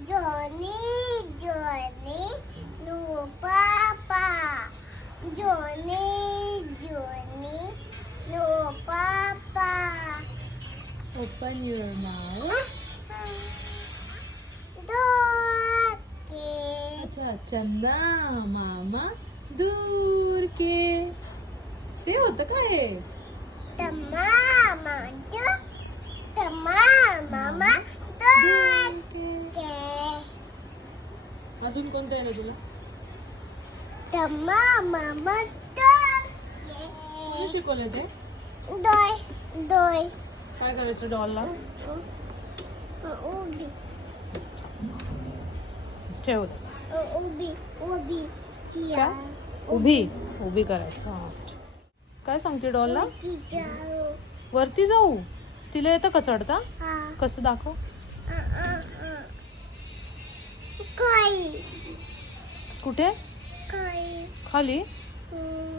Johnny, Johnny, no papa. Johnny, Johnny, no papa. Open your mouth. Dog. अच्छा चंदा मामा दूर के ते होतं काय Mama, the mama, दूर dog. के. अजून कोणतं आहे तुला The mama, dog. कोणी शिकवलं ते Doi. काय करायचं डॉलला Ubi. ठेव Ubi. Chia. काय उभी उभी करायचं हा. काय सांगते डॉलला Chicharo. वरती जाऊ तिला येतं का चढता Ha. कसं दाखव Kai. कुठे Kai. खाली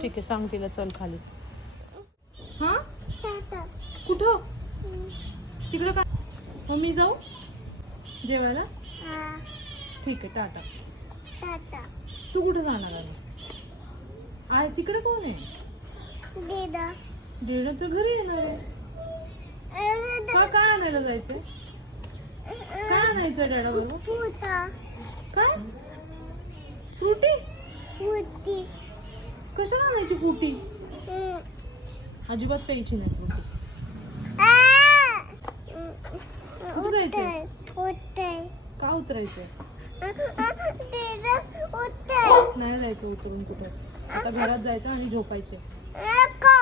ठीक आहे सांग तिला चल खाली हा Tata. कुठं तिकडं काय मग मी जाऊ जेवायला Ha. ठीक आहे टाटा Tata. तू कुठे जाणार आहे आहे तिकडे कोण आहे Dida. डेड तर घरी येणार आहे का काय आणायला जायचंय काय आणायचं डॅडा बरोबर Puta. काय फ्रुटी Puti. कशाला आणायची फ्रुटी अजिबात प्यायची नाही फ्रुटी कुठे जायचंय Hotel. का उतरायचंय Dida. Hotel. नाही जायचं उतरून कुठेच आता घरात जायचं आणि झोपायचे Eko.